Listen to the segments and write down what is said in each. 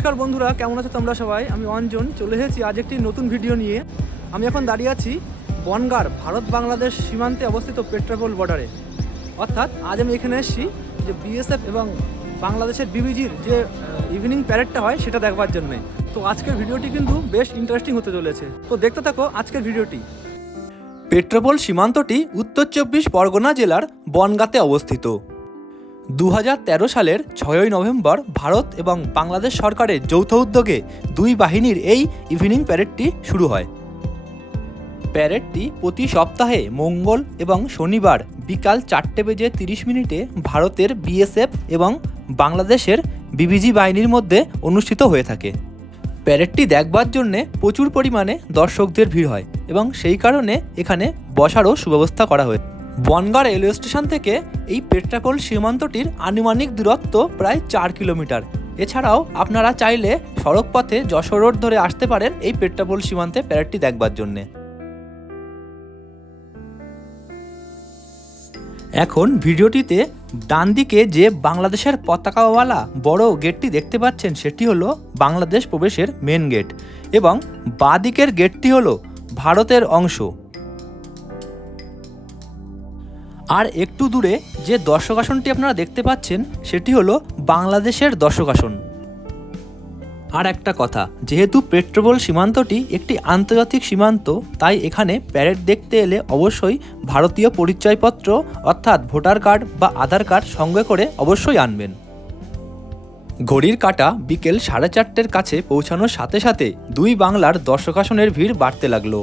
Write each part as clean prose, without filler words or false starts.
নমস্কার বন্ধুরা, কেমন আছো তোমরা সবাই? আমি অঞ্জন চলে এসেছি আজ একটি নতুন ভিডিও নিয়ে। আমি এখন দাঁড়িয়ে আছি বনগাঁর ভারত বাংলাদেশ সীমান্তে অবস্থিত পেট্রাপোল বর্ডারে। অর্থাৎ আজ আমি এখানে এসেছি যে বিএসএফ এবং বাংলাদেশের বিবিজির যে ইভিনিং প্যারেডটা হয় সেটা দেখবার জন্যে। তো আজকের ভিডিওটি কিন্তু বেশ ইন্টারেস্টিং হতে চলেছে, তো দেখতে থাকো আজকের ভিডিওটি। পেট্রাপোল সীমান্তটি উত্তর 24 পরগনা জেলার বনগাঁতে অবস্থিত। 2013 সালের 6ই নভেম্বর ভারত এবং বাংলাদেশ সরকারের যৌথ উদ্যোগে দুই বাহিনীর এই ইভিনিং প্যারেডটি শুরু হয়। প্যারেডটি প্রতি সপ্তাহে মঙ্গল এবং শনিবার বিকাল 4:30 ভারতের বিএসএফ এবং বাংলাদেশের বিবিজি বাহিনীর মধ্যে অনুষ্ঠিত হয়ে থাকে। প্যারেডটি দেখবার জন্যে প্রচুর পরিমাণে দর্শকদের ভিড় হয় এবং সেই কারণে এখানে বসারও সুব্যবস্থা করা হয়েছে। বনগাঁ রেলওয়ে স্টেশন থেকে এই পেট্রাপোল সীমান্তটির আনুমানিক দূরত্ব প্রায় 4 কিলোমিটার। এছাড়াও আপনারা চাইলে সড়ক পথে যশোর রোড ধরে আসতে পারেন এই পেট্রাপোল সীমান্তে প্যারেডটি দেখবার জন্যে। এখন ভিডিওটিতে ডান দিকে যে বাংলাদেশের পতাকাওয়ালা বড় গেটটি দেখতে পাচ্ছেন সেটি হলো বাংলাদেশ প্রবেশের মেন গেট এবং বাঁ দিকের গেটটি হলো ভারতের অংশ। আর একটু দূরে যে দর্শক আসনটি আপনারা দেখতে পাচ্ছেন সেটি হলো বাংলাদেশের দর্শক আসন। আর একটা কথা, যেহেতু পেট্রাপোল সীমান্তটি একটি আন্তর্জাতিক সীমান্ত, তাই এখানে প্যারেড দেখতে এলে অবশ্যই ভারতীয় পরিচয়পত্র অর্থাৎ ভোটার কার্ড বা আধার কার্ড সঙ্গে করে অবশ্যই আনবেন। ঘড়ির কাঁটা বিকেল 4:30 কাছে পৌঁছানোর সাথে সাথে দুই বাংলার দর্শক আসনের ভিড় বাড়তে লাগলো।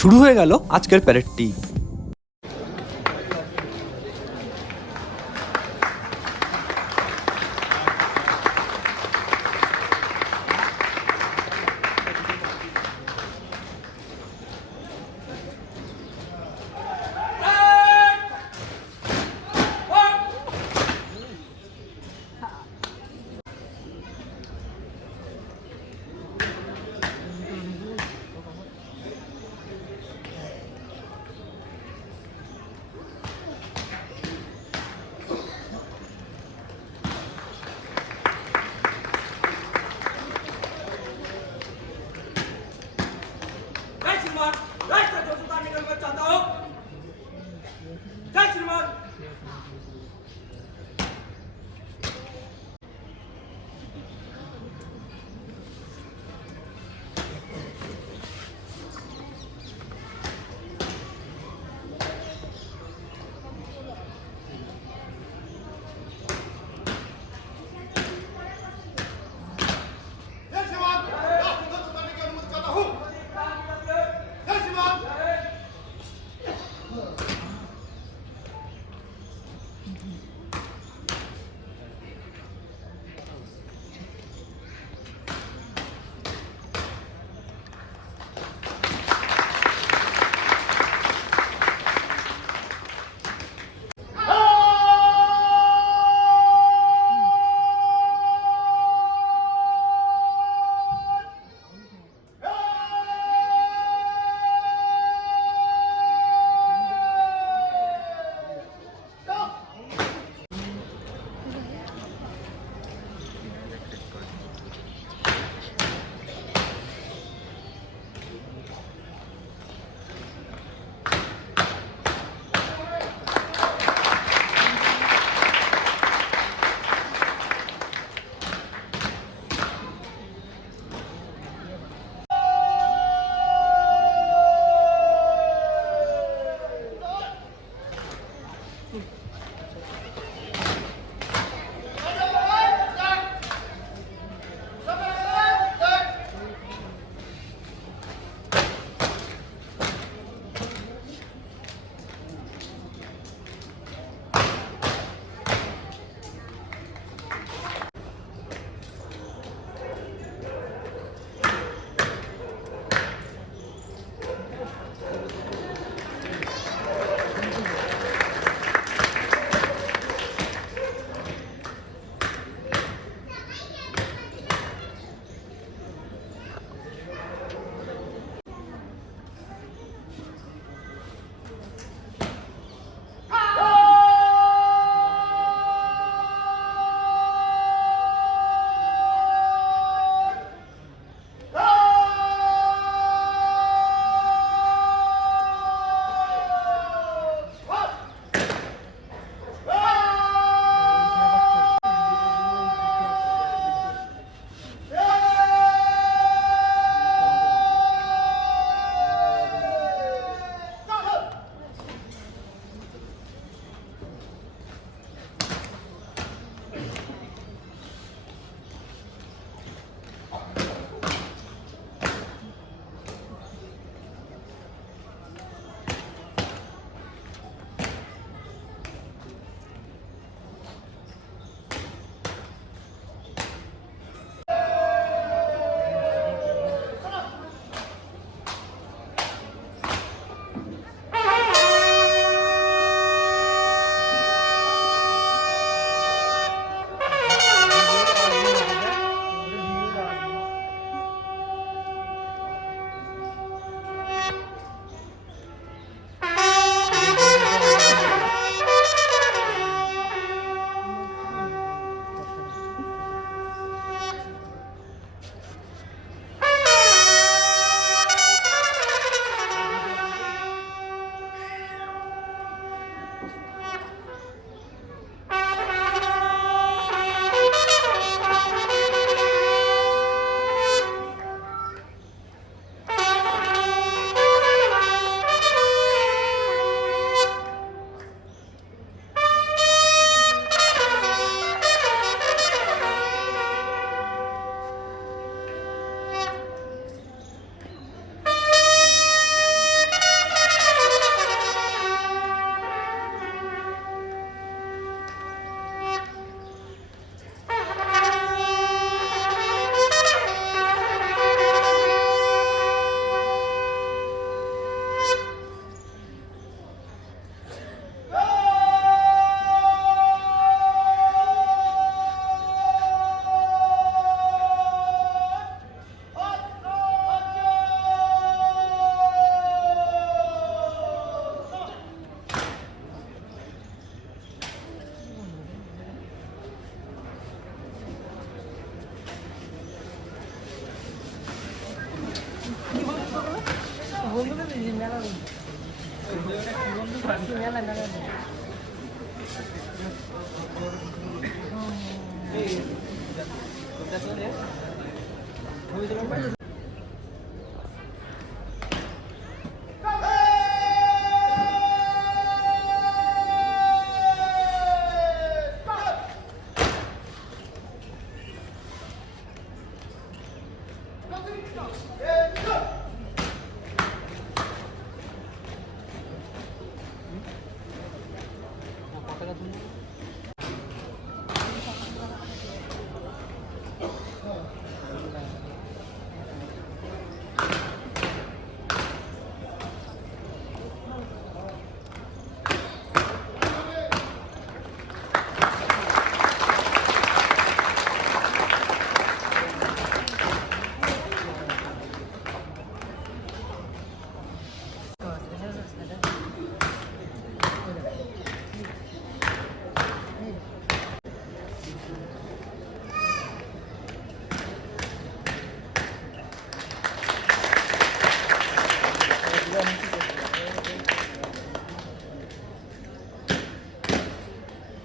শুরু হয়ে গেল আজকের প্যারেডটি।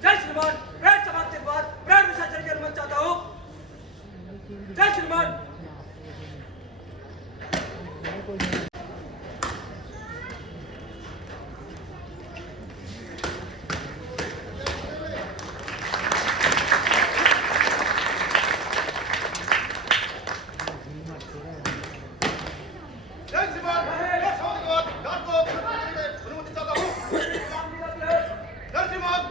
जय श्रीमान ब्रांड समाप्ति के बाद ब्रांड विसर्जन की अनुमति चाहता हूँ। जय श्रीमान। जय श्रीमान गार्ड को अनुमति चाहता हूँ। जय श्रीमान।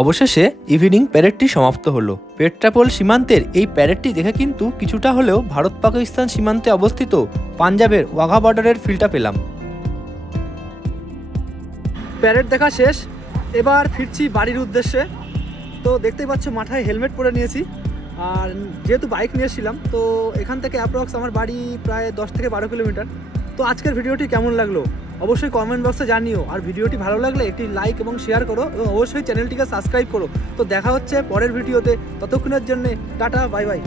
অবশেষে ইভিনিং প্যারেডটি সমাপ্ত হলো। পেট্রাপোল সীমান্তের এই প্যারেডটি দেখে কিন্তু কিছুটা হলেও ভারত পাকিস্তান সীমান্তে অবস্থিত পাঞ্জাবের ওয়াঘা বর্ডারের ফিলটা পেলাম। প্যারেড দেখা শেষ, এবার ফিরছি বাড়ির উদ্দেশ্যে। তো দেখতেই পাচ্ছ মাথায় হেলমেট পরে নিয়েছি, আর যেহেতু বাইক নিয়েছিলাম তো এখান থেকে অ্যাপ্রক্স আমার বাড়ি প্রায় 10 থেকে 12 কিলোমিটার। তো আজকের ভিডিওটি কেমন লাগলো অবশ্যই কমেন্ট বক্সে জানিও, আর ভিডিওটি ভালো লাগলে একটি লাইক এবং শেয়ার করো এবং অবশ্যই চ্যানেলটিকে সাবস্ক্রাইব করো। তো দেখা হচ্ছে পরের ভিডিওতে, ততক্ষণের জন্য টাটা, বাই বাই।